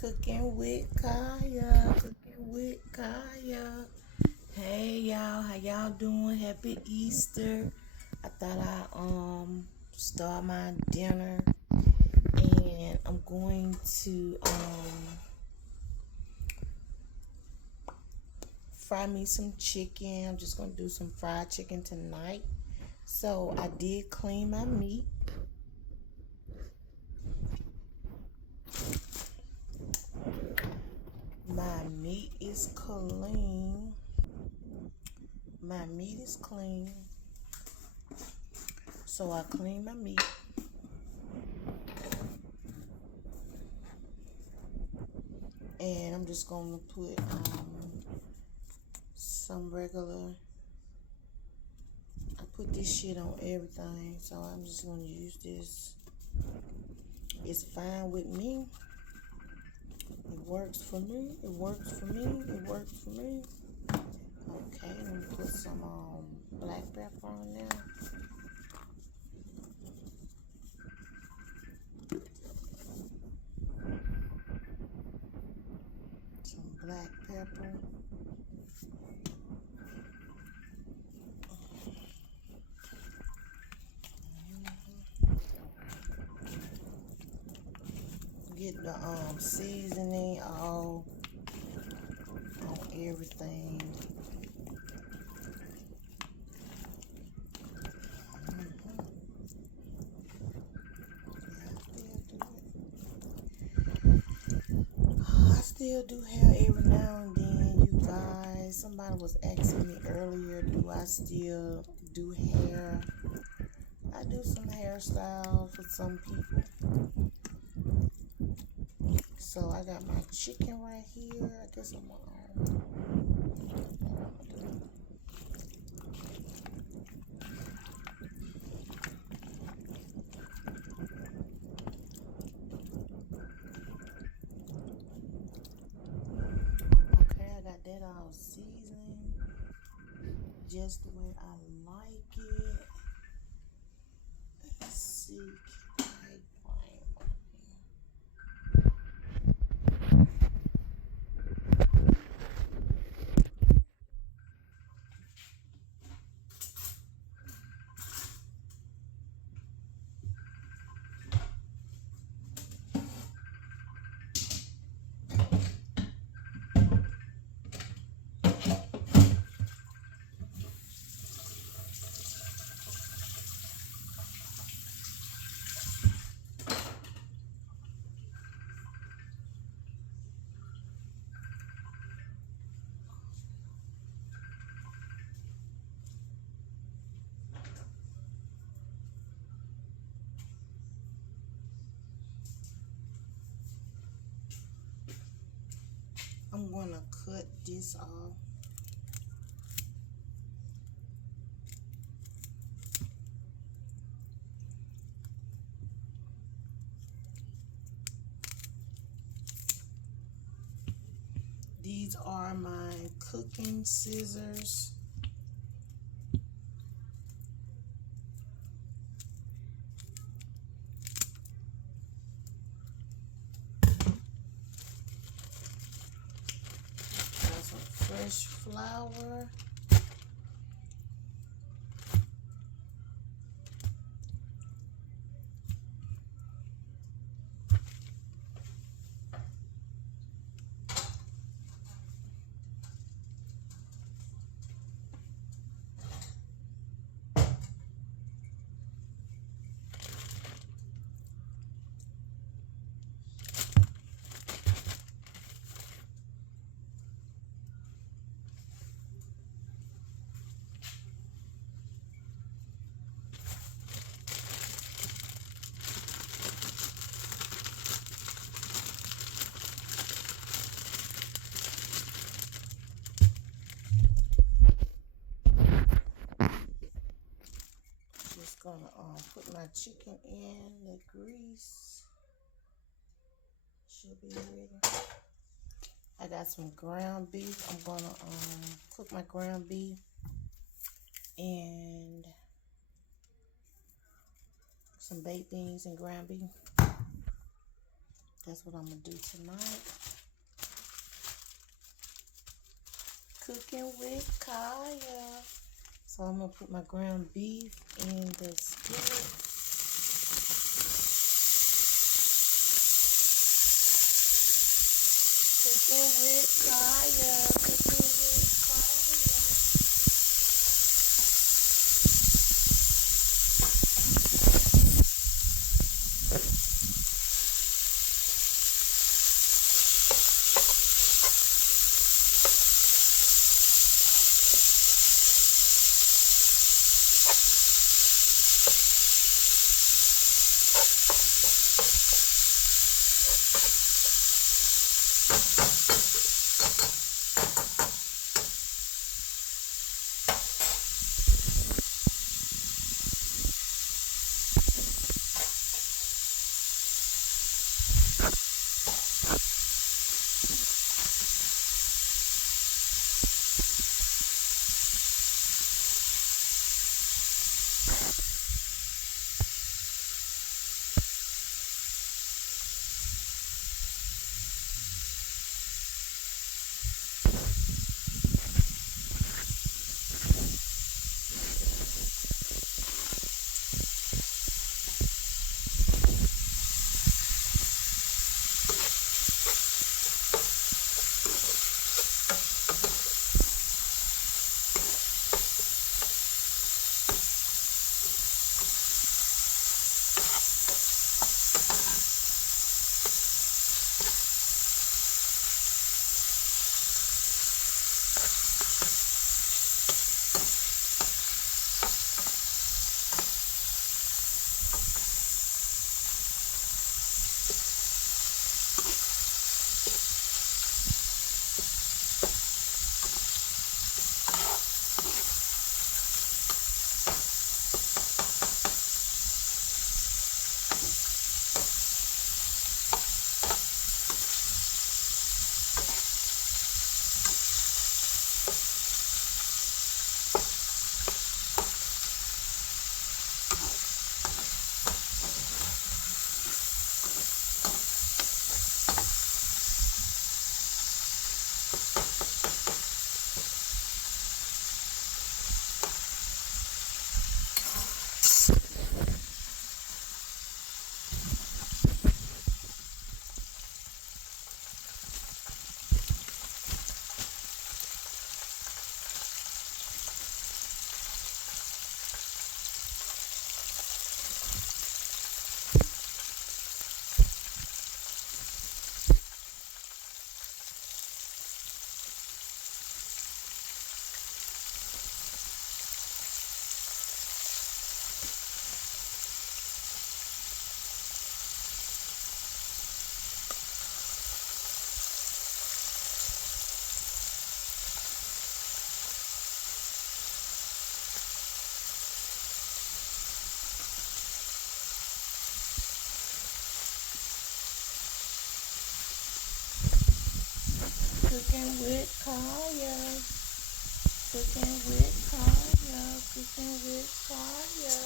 Cooking with Kaya, cooking with Kaya. Hey y'all, how y'all doing? Happy Easter. I thought I start my dinner and I'm going to fry me some chicken. I'm just gonna do some fried chicken tonight. So I did clean my meat. My meat is clean. My meat is clean. So I clean my meat. And I'm just gonna put some regular. I put this shit on everything, so I'm just gonna use this. It's fine with me. It works for me. It works for me. It works for me. Okay, let me put some black pepper on there. Some black pepper. Get the seasoning all on everything. I still do hair every now and then, you guys. Somebody was asking me earlier, do I still do hair? I do some hairstyles for some people. So I got my chicken right here. I guess I'm on. Okay, I got that all seasoned just the way I like it. Let's see. I'm gonna cut this off. These are my cooking scissors. Got some fresh flour. Just gonna put my chicken in the grease. Should be ready. I got some ground beef. I'm gonna cook my ground beef and some baked beans and ground beef. That's what I'm gonna do tonight. Cooking with Kaya. So I'm gonna put my ground beef in the skillet. Cooking with Kaya. Cooking with Kaya. Cooking with Kaya. Cooking with Kaya. Cooking with Kaya.